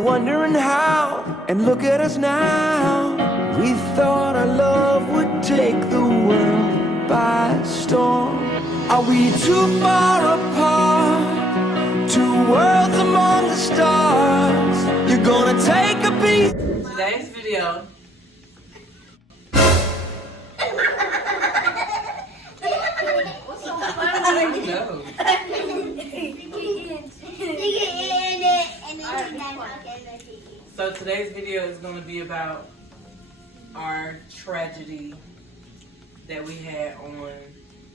wondering how, and look at us now. We thought our love would take the world by storm. Are we too far apart? Two worlds among the stars. You're gonna take a piece. Today's video. What's so funny? No. So today's video is going to be about our tragedy that we had on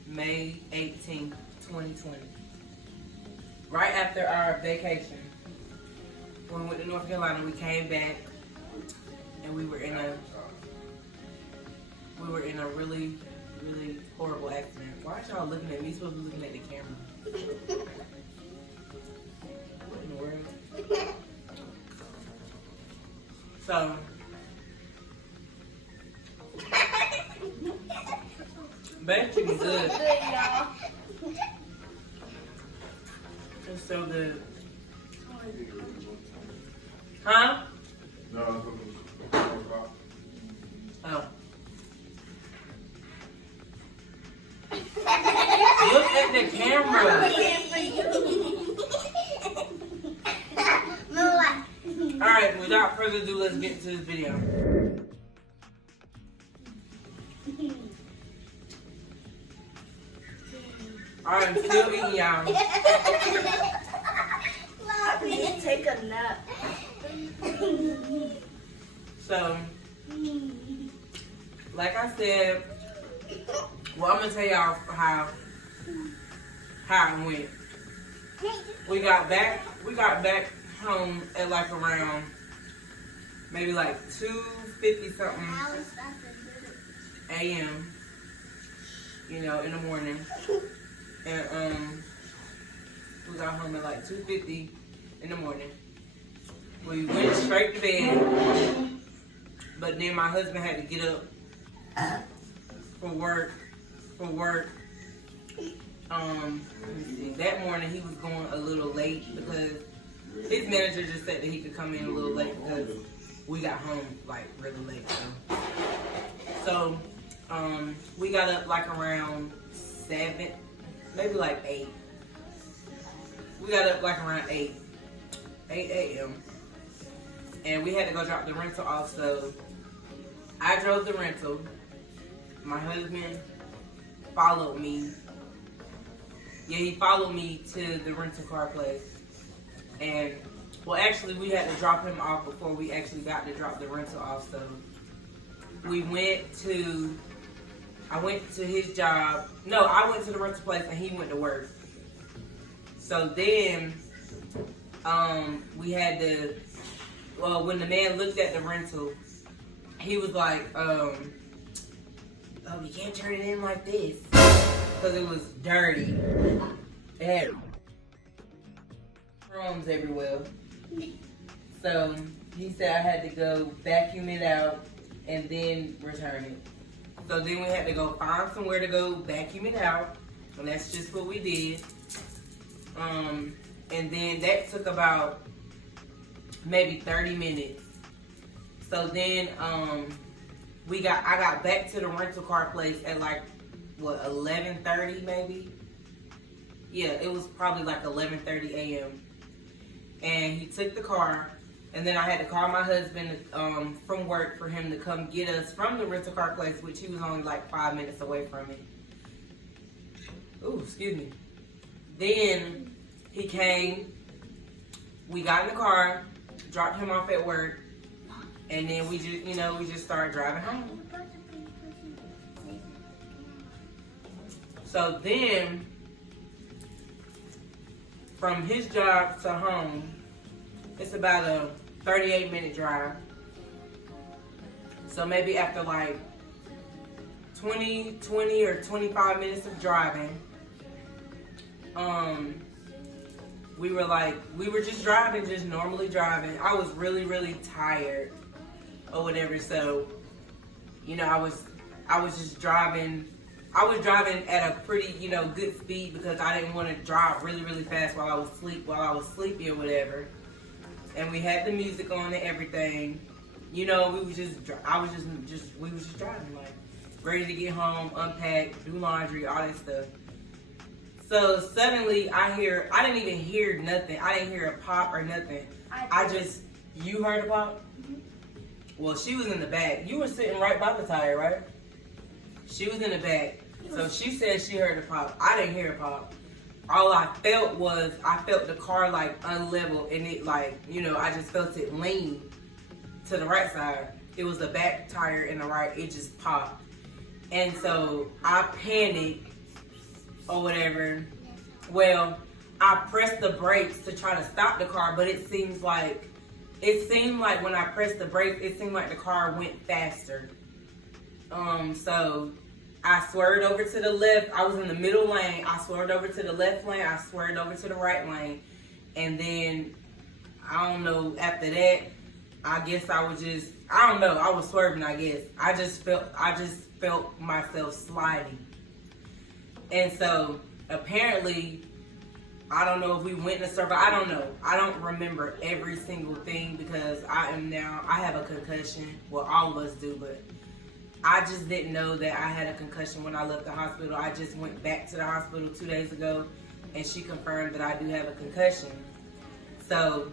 May 18th, 2020. Right after our vacation, when we went to North Carolina, we came back and we were in a really, really horrible accident. Why are y'all looking at me? You're supposed to be looking at the camera. What in the world? So, bad chicken good. It's so good. Huh? No, Oh. Look at the camera. Alright, without further ado, let's get into this video. Alright, I'm still eating, y'all. Take a nap. So, like I said, well, I'm gonna tell y'all how it went. We got back home at like around maybe like 2:50 something a.m. You know, in the morning, and we got home at like 2:50 in the morning. We went straight to bed, but then my husband had to get up for work. Let me see. That morning he was going a little late because his manager just said that he could come in a little late because we got home like really late. So we got up like around 7, maybe like 8. We got up like around 8 a.m. and we had to go drop the rental off. So I drove the rental. My husband followed me. Yeah, he followed me to the rental car place. And, well, actually, we had to drop him off before we actually got to drop the rental off. So I went to his job. No, I went to the rental place and he went to work. So then we had to, well, when the man looked at the rental, he was like, oh, you can't turn it in like this. Because it was dirty. It had crumbs everywhere. So he said I had to go vacuum it out and then return it. So then we had to go find somewhere to go vacuum it out. And that's just what we did. And then that took about maybe 30 minutes. So then I got back to the rental car place at like 11:30 maybe. Yeah, it was probably like 11:30 a.m. And he took the car, and then I had to call my husband from work for him to come get us from the rental car place, which he was only like 5 minutes away from it. Ooh, excuse me. Then he came, we got in the car, dropped him off at work, and then we just started driving home. So then, from his job to home, it's about a 38-minute drive. So maybe after like 20 or 25 minutes of driving, we were just driving, just normally driving. I was really, really tired or whatever. So, I was just driving. I was driving at a pretty, good speed because I didn't want to drive really, really fast while I was sleepy or whatever. and we had the music on and everything. You know, we was just driving, like, ready to get home, unpack, do laundry, all that stuff. So suddenly I didn't even hear nothing. I didn't hear a pop or nothing. You heard a pop? Mm-hmm. Well, she was in the back. You were sitting right by the tire, right? She was in the back. So she said she heard a pop. I didn't hear a pop. All I felt the car like unlevel, and it like, you know, I just felt it lean to the right side. It was the back tire in the right, it just popped. And so I panicked or whatever. Well, I pressed the brakes to try to stop the car, but it seemed like when I pressed the brakes, it seemed like the car went faster. So I swerved over to the left. I was in the middle lane. I swerved over to the left lane. I swerved over to the right lane. And then, I don't know, after that, I guess I was just, I don't know, I was swerving, I guess. I just felt myself sliding. And so, apparently, I don't know if we went in a circle. I don't know. I don't remember every single thing because I have a concussion. Well, all of us do, but I just didn't know that I had a concussion when I left the hospital. I just went back to the hospital 2 days ago, and she confirmed that I do have a concussion. So,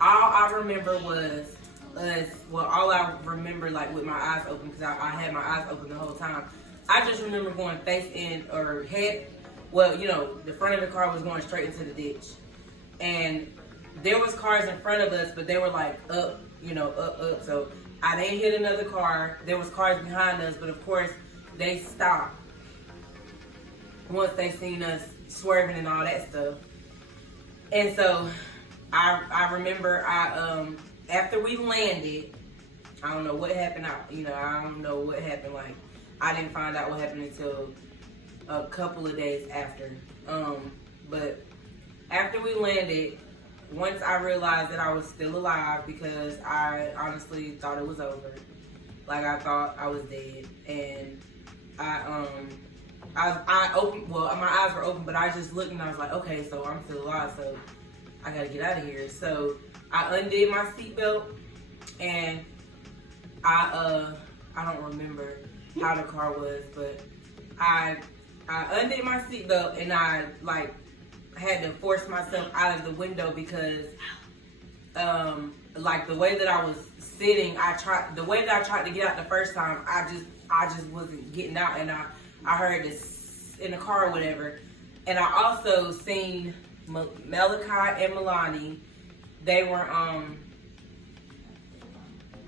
all I remember was all I remember, like, with my eyes open, because I had my eyes open the whole time. I just remember going face in, or head, well, you know, the front of the car was going straight into the ditch. And there was cars in front of us, but they were like up, you know, up. So I didn't hit another car. There was cars behind us, but of course they stopped once they seen us swerving and all that stuff. And so I remember after we landed, I don't know what happened. I don't know what happened. Like, I didn't find out what happened until a couple of days after. But after we landed, once I realized that I was still alive, because I honestly thought it was over. Like, I thought I was dead. And I opened, well, my eyes were open, but I just looked and I was like, okay, so I'm still alive, so I gotta get out of here. So I undid my seatbelt, and I don't remember how the car was, but I undid my seatbelt, and I like had to force myself out of the window because like the way that I was sitting, the way that I tried to get out the first time, I just wasn't getting out, and I heard this in the car or whatever. And I also seen Malachi and Milani. They were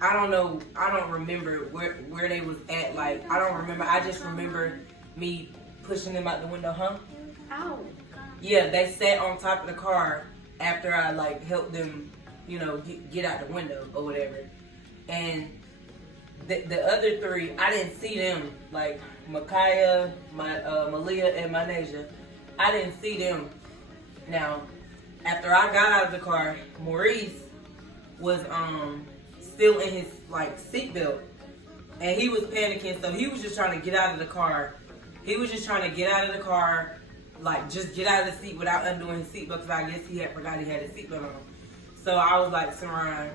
I don't remember where they was at. Like, I don't remember. I just remember me pushing them out the window, huh? Ow. Yeah, they sat on top of the car after I like helped them, you know, get out the window or whatever. And the other three, I didn't see them. Like Micaiah, Malia, and Manasia, I didn't see them. Now, after I got out of the car, Maurice was still in his like seatbelt, and he was panicking. So he was just trying to get out of the car. He was just trying to get out of the car, like just get out of the seat without undoing his seatbelt, because I guess he had forgot he had his seatbelt on. So I was like, Saran,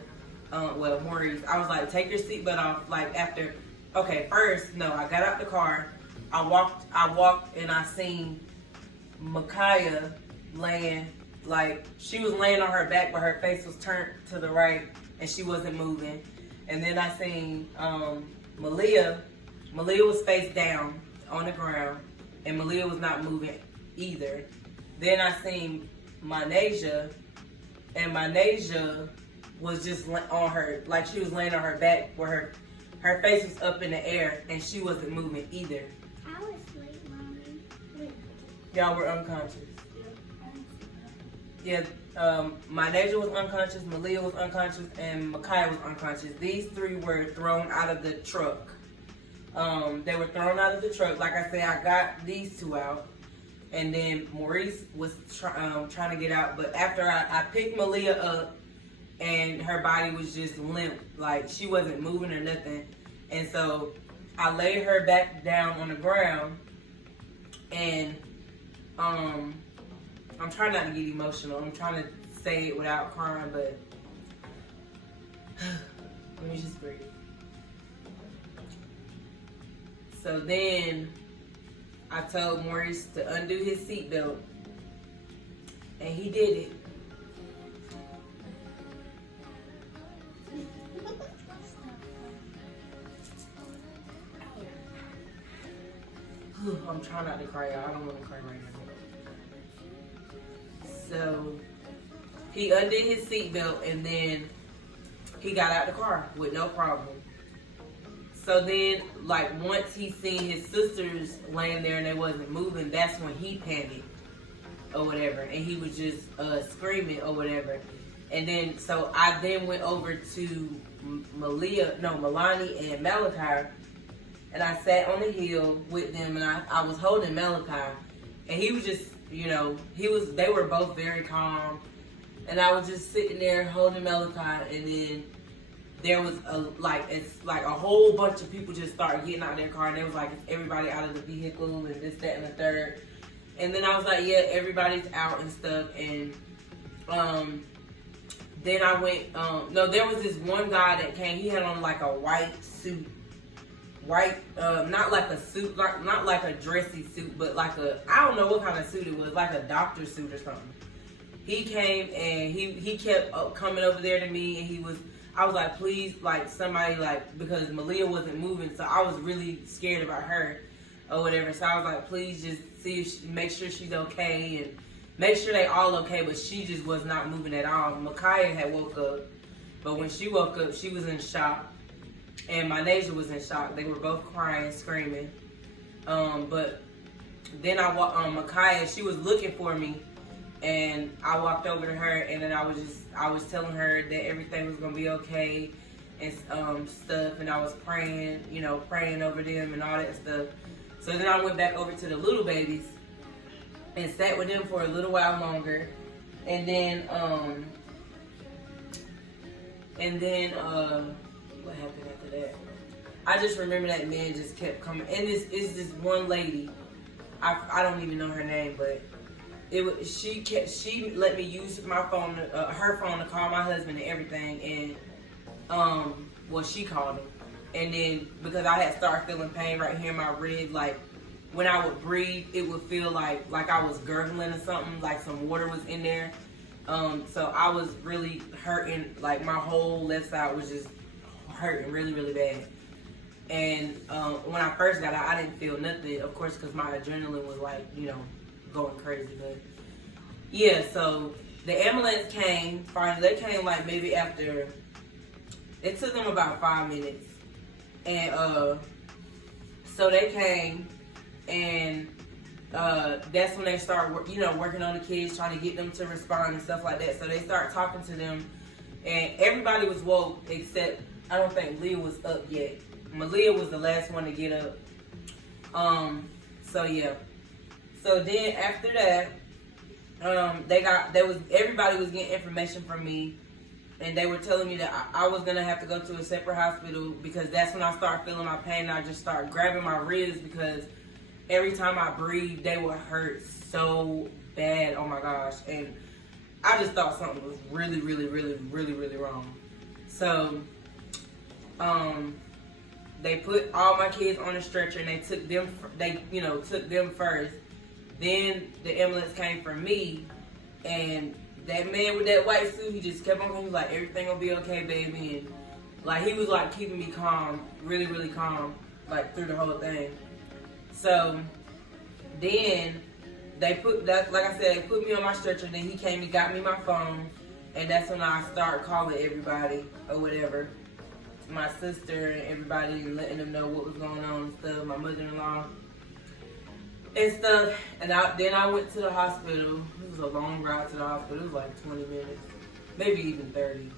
Maurice, I was like, take your seatbelt off. Like after, okay, first, no, I got out the car. I walked, and I seen Micaiah laying, like she was laying on her back, but her face was turned to the right, and she wasn't moving. And then I seen Malia. Malia was face down on the ground, and Malia was not moving either. Then I seen Manasia, and Manasia was just on her, like she was laying on her back, where her face was up in the air, and she wasn't moving either. I was asleep, Mommy. Y'all were unconscious. Yeah, Manasia was unconscious, Malia was unconscious, and Micaiah was unconscious. These three were thrown out of the truck. They were thrown out of the truck. Like I said, I got these two out, and then Maurice was trying to get out. But after I picked Malia up, and her body was just limp, like she wasn't moving or nothing. And so I laid her back down on the ground, and I'm trying not to get emotional. I'm trying to say it without crying, but let me just breathe. So then I told Maurice to undo his seatbelt, and he did it. I'm trying not to cry, y'all. I don't want to cry right now. So he undid his seatbelt, and then he got out the car with no problem. So then, like, once he seen his sisters laying there and they wasn't moving, that's when he panicked or whatever, and he was just screaming or whatever. And then, so I then went over to Milani and Malachi, and I sat on the hill with them, and I was holding Malachi, and he was just, you know, they were both very calm, and I was just sitting there holding Malachi, and then there was a whole bunch of people just started getting out of their car, and they was like, everybody out of the vehicle, and this, that, and the third. And then I was like, yeah, everybody's out and stuff, and then I went, there was this one guy that came, he had on like a white suit, not like a suit, not like a dressy suit, but like I don't know what kind of suit it was, like a doctor suit or something. He came and he kept coming over there to me, and I was like, please, like, somebody, like, because Malia wasn't moving, so I was really scared about her or whatever. So I was like, please just see if make sure she's okay and make sure they all okay, but she just was not moving at all. Micaiah had woke up, but when she woke up, she was in shock, and Mynasia was in shock. They were both crying, screaming. But then Micaiah, she was looking for me, and I walked over to her, and then I was telling her that everything was gonna be okay and stuff, and I was praying over them and all that stuff. So then I went back over to the little babies and sat with them for a little while longer, and then what happened after that? I just remember that man just kept coming, and it's this one lady, I don't even know her name, but she let me use my phone, her phone, to call my husband and everything, and she called him, and then because I had started feeling pain right here in my rib, like when I would breathe, it would feel like I was gurgling or something, like some water was in there. So I was really hurting, like my whole left side was just hurting really, really bad. And when I first got out, I didn't feel nothing, of course, because my adrenaline was like, going crazy. But yeah, so the ambulance came, finally. They came like maybe after, it took them about 5 minutes. And so they came, and that's when they started, working on the kids, trying to get them to respond and stuff like that. So they started talking to them, and everybody was woke except, I don't think Leah was up yet. Malia was the last one to get up. So yeah. So then after that, everybody was getting information from me, and they were telling me that I was gonna have to go to a separate hospital, because that's when I started feeling my pain, and I just started grabbing my ribs, because every time I breathed, they would hurt so bad. Oh my gosh. And I just thought something was really, really, really, really, really wrong. So, they put all my kids on a stretcher, and they took them first. Then the ambulance came for me, and that man with that white suit, he just kept on coming, like, everything will be okay, baby. And like, he was like keeping me calm, really, really calm, like through the whole thing. So then they put that, like I said, they put me on my stretcher, and then he came and got me my phone, and that's when I started calling everybody or whatever, my sister and everybody, and letting them know what was going on and stuff, my mother-in-law and stuff. And then I went to the hospital. It was a long ride to the hospital. It was like 20 minutes, maybe even 30.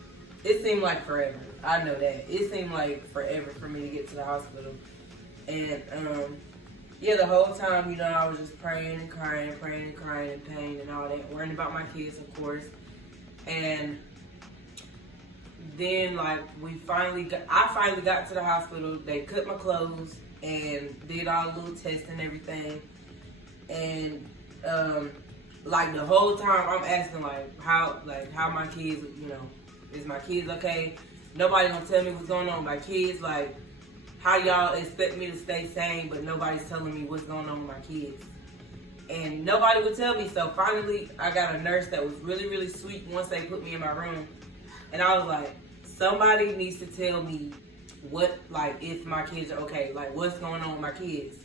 It seemed like forever. I know that. It seemed like forever for me to get to the hospital. And yeah, the whole time, I was just praying and crying in pain and all that, worrying about my kids, of course. And then, like, I finally got to the hospital. They cut my clothes and did all the little tests and everything. And like the whole time I'm asking how my kids, you know, is my kids okay? Nobody gonna tell me what's going on with my kids. Like, how y'all expect me to stay sane, but nobody's telling me what's going on with my kids? And nobody would tell me. So finally, I got a nurse that was really, really sweet once they put me in my room. And I was like, somebody needs to tell me what, like, if my kids are okay. Like, what's going on with my kids?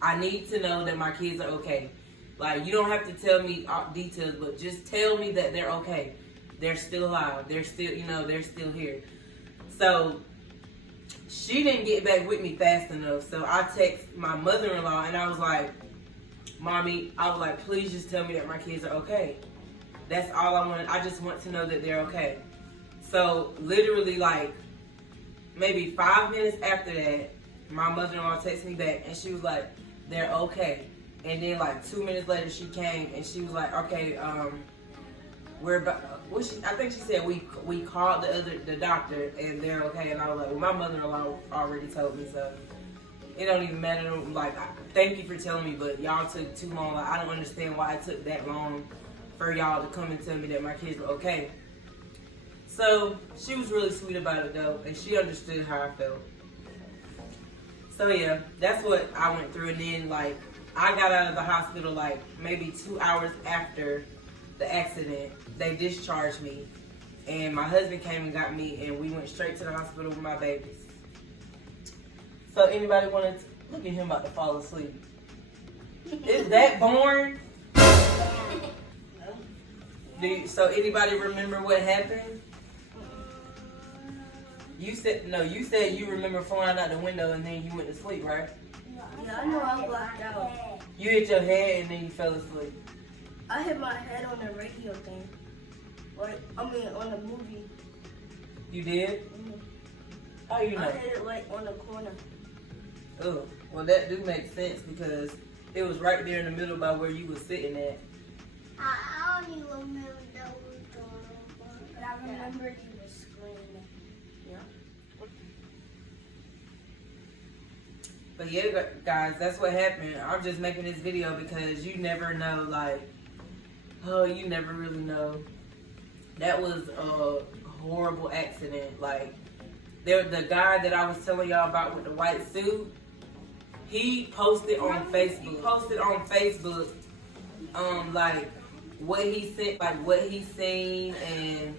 I need to know that my kids are okay. Like, you don't have to tell me details, but just tell me that they're okay. They're still alive. They're still, you know, they're still here. So she didn't get back with me fast enough. So I texted my mother-in-law and I was like, Mommy, I was like, please just tell me that my kids are okay. That's all I want. I just want to know that they're okay. So literally, like, maybe 5 minutes after that, my mother-in-law texted me back and she was like, they're okay. And then like 2 minutes later she came and she was like, okay, we're about, I think she said we called the doctor and they're okay. And I was like, well, my mother-in-law already told me, so it don't even matter. Like, thank you for telling me, but y'all took too long. Like, I don't understand why it took that long for y'all to come and tell me that my kids were okay. So she was really sweet about it though, and she understood how I felt. So yeah, that's what I went through. And then like, I got out of the hospital like maybe 2 hours after the accident. They discharged me, and my husband came and got me, and we went straight to the hospital with my babies. So anybody wanted to, look at him about to fall asleep. Is that boring? So anybody remember what happened? You said you remember flying out the window and then you went to sleep, right? Yeah, I know I blacked out. You hit your head and then you fell asleep. I hit my head on the radio thing. On the movie. You did? Mm-hmm. How you know? I hit it like on the corner. Oh, well that do make sense because it was right there in the middle by where you was sitting at. I don't even remember that was going on. But I remember you were screaming. Yeah. But yeah, guys, that's what happened. I'm just making this video because you never know, like, oh, you never really know. That was a horrible accident. Like, the guy that I was telling y'all about with the white suit, he posted on Facebook. Like what he sent, like what he seen, and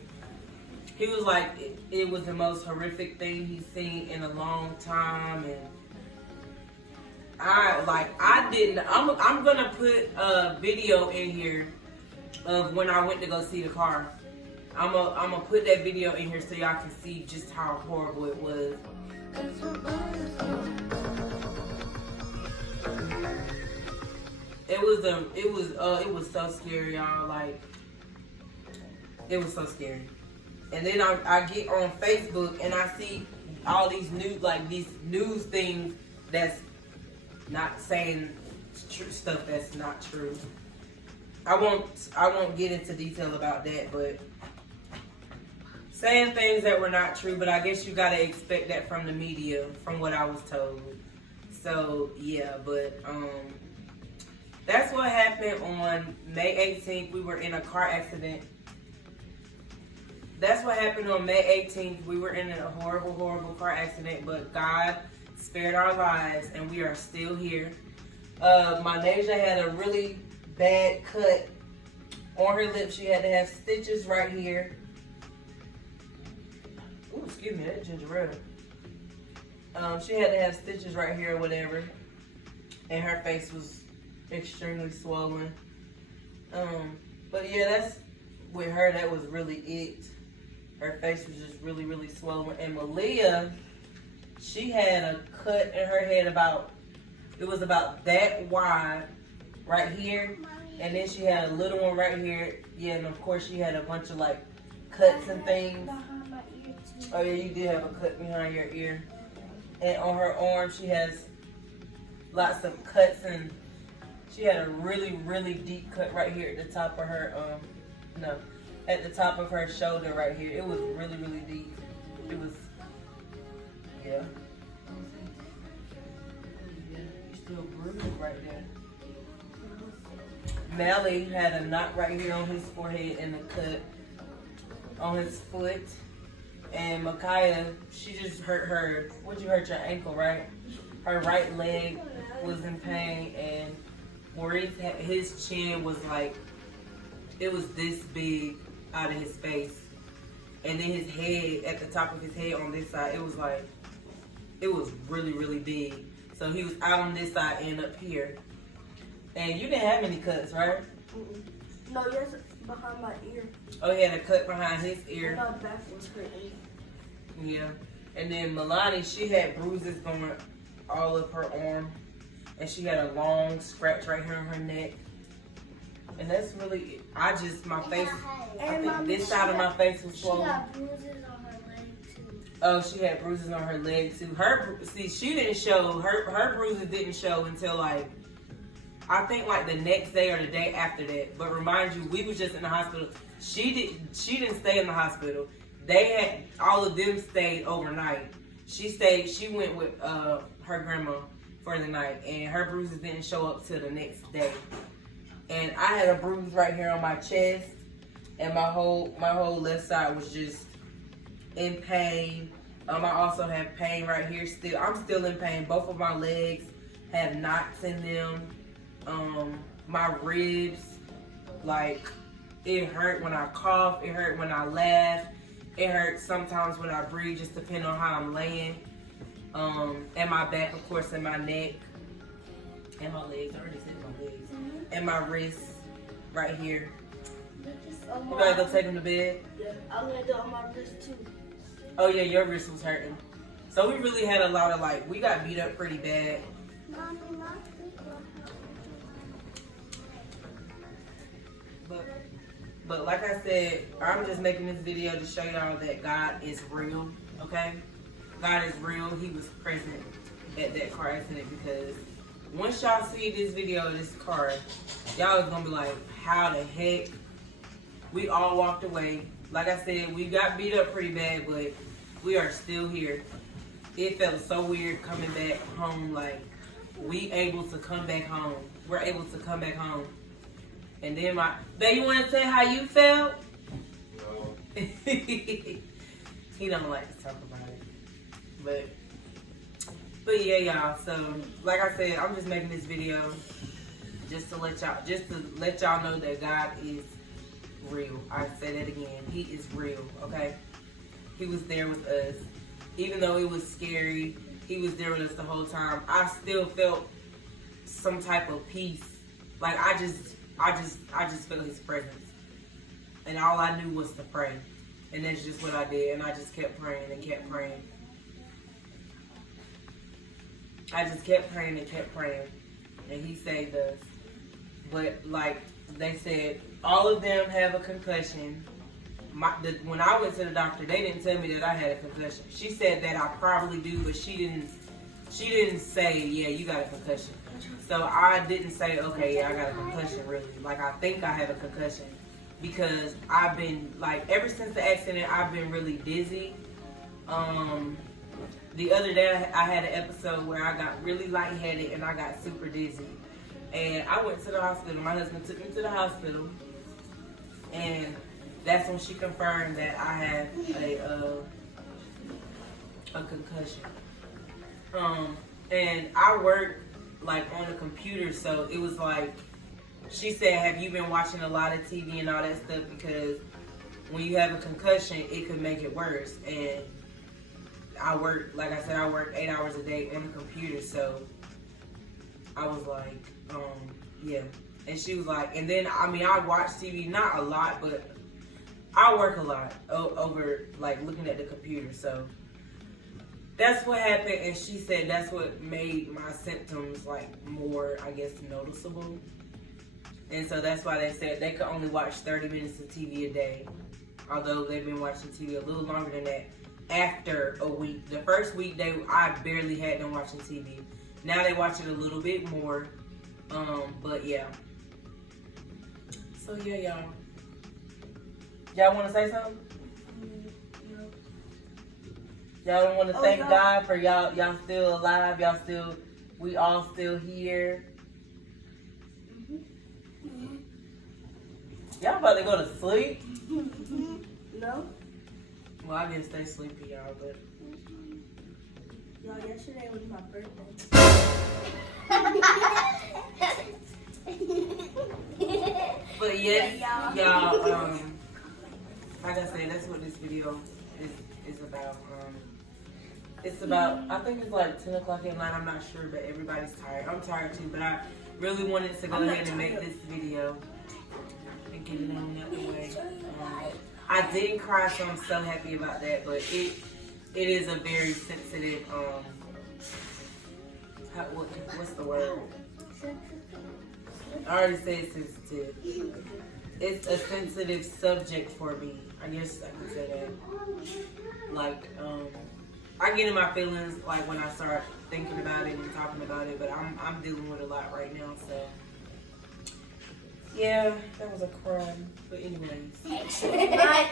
he was like, it was the most horrific thing he's seen in a long time. And I'm gonna put a video in here of when I went to go see the car. I'm gonna put that video in here so y'all can see just how horrible it was. It was so scary, y'all. Like, it was so scary. And then I get on Facebook and I see all these news things that's not saying stuff that's not true. I won't get into detail about that, but saying things that were not true. But I guess you gotta expect that from the media, from what I was told. So yeah, but that's what happened on May 18th. We were in a car accident. That's what happened on May 18th. We were in a horrible, horrible car accident, but God spared our lives, and we are still here. My Nasia had a really bad cut on her lip. She had to have stitches right here. Ooh, excuse me, that ginger ale. She had to have stitches right here or whatever, and her face was extremely swollen. But yeah, that's with her. That was really it. Her face was just really, really swollen. And Malia, she had a cut in her head it was about that wide right here, and then she had a little one right here. Yeah, and of course she had a bunch of like cuts and things. Behind my ear too. Oh yeah, you did have a cut behind your ear. And on her arm she has lots of cuts, and she had a really, really deep cut right here at the top of her at the top of her shoulder right here. It was really, really deep. It was, yeah. You still bruised right there. Mally had a knot right here on his forehead and a cut on his foot. And Micaiah, she just hurt her, what'd you hurt your ankle, right? Her right leg was in pain, and Maurice, his chin was like, it was this big out of his face. And then his head, at the top of his head on this side, it was like, it was really, really big. So he was out on this side and up here. And you didn't have any cuts, right? No, yes, behind my ear. Oh, he had a cut behind his ear. And my back was hurting. Yeah. And then Milani, she had bruises going all up her arm. And she had a long scratch right here on her neck. And that's really, my face, I think this side of my face was swollen. She got bruises on her leg too. Oh, she had bruises on her leg too. She didn't show, her bruises didn't show until like, I think like the next day or the day after that. But remind you, we was just in the hospital. She didn't stay in the hospital. All of them stayed overnight. She went with her grandma for the night, and her bruises didn't show up till the next day. And I had a bruise right here on my chest, and my whole left side was just in pain. I also have pain right here still. I'm still in pain. Both of my legs have knots in them. My ribs, like, it hurt when I cough, it hurt when I laugh, it hurts sometimes when I breathe, just depending on how I'm laying. And my back, of course, and my neck, and my legs. I already said my legs. And my wrists, right here. You gotta go take them to bed? Yeah, I'm gonna do it on my wrist too. Oh yeah, your wrist was hurting. So we really had a lot of like, we got beat up pretty bad. Mommy, my feet were But like I said, I'm just making this video to show y'all that God is real, okay? God is real. He was present at that car accident, because once y'all see this video of this car, y'all is gonna be like, how the heck? We all walked away. Like I said, we got beat up pretty bad, but we are still here. It felt so weird coming back home, like, we able to come back home. We're able to come back home. And then babe, you want to say how you felt? No. He don't like to talk about it. But yeah, y'all. So, like I said, I'm just making this video just to let y'all know that God is real. I say that again. He is real, okay? He was there with us. Even though it was scary, he was there with us the whole time. I still felt some type of peace. Like, I just felt his presence. And all I knew was to pray. And that's just what I did. And I just kept praying and kept praying. I just kept praying and kept praying. And he saved us. But like they said, all of them have a concussion. When I went to the doctor, they didn't tell me that I had a concussion. She said that I probably do, but she didn't say, yeah, you got a concussion. So I didn't say, okay, yeah, I got a concussion, really. Like, I think I have a concussion, because I've been, like, ever since the accident, I've been really dizzy. The other day, I had an episode where I got really lightheaded and I got super dizzy. And I went to the hospital. My husband took me to the hospital, and that's when she confirmed that I have a concussion. And I work like on a computer, so it was like, she said, have you been watching a lot of TV and all that stuff? Because when you have a concussion, it could make it worse. And I work, like I said, I work 8 hours a day on a computer, so I was like, yeah. And she was like, and then, I mean, I watch TV, not a lot, but I work a lot over, like, looking at the computer, so that's what happened. And she said that's what made my symptoms, like, more, I guess, noticeable. And so that's why they said they could only watch 30 minutes of TV a day, although they've been watching TV a little longer than that. After a week, the first week I barely had them watching TV. Now they watch it a little bit more, but yeah. So yeah, y'all want to say something? Y'all don't want to thank God for y'all still alive, we all still here. Y'all about to go to sleep? No? Well, I didn't stay sleepy, y'all, but Y'all, yesterday was my birthday. But yes, y'all, like I said, that's what this video is about. It's about, I think it's like 10 o'clock at night, I'm not sure, but everybody's tired. I'm tired too, but I really wanted to go ahead and make this video and get it on out the way. I didn't cry, so I'm so happy about that, but it is a very sensitive, what's the word? I already said sensitive. It's a sensitive subject for me. I guess I can say that. Like, I get in my feelings like when I start thinking about it and talking about it, but I'm dealing with a lot right now, so yeah, that was a crime. But anyways. Like,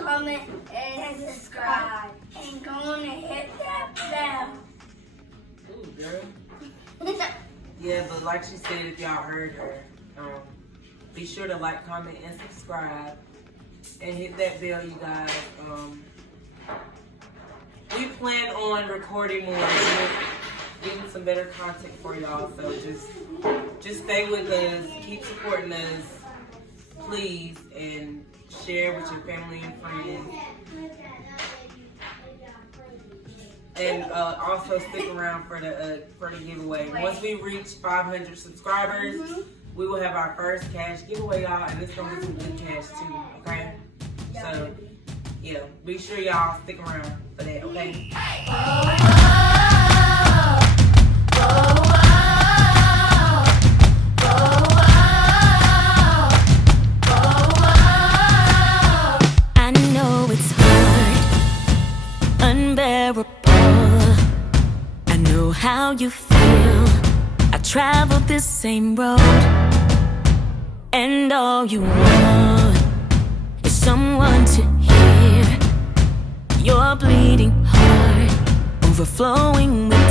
comment, and subscribe. And go on and hit that bell. Ooh, girl. Yeah, but like she said, if y'all heard her, be sure to like, comment, and subscribe, and hit that bell, you guys. We plan on recording more, getting some better content for y'all. So just stay with us, keep supporting us, please, and share with your family and friends. And also stick around for the giveaway. Once we reach 500 subscribers, we will have our first cash giveaway, y'all, and it's gonna be some good cash too. Okay? So yeah, be sure y'all stick around for that. Okay? I know it's hard, unbearable. I know how you feel. I traveled this same road, and all you want is someone to hear your bleeding heart overflowing with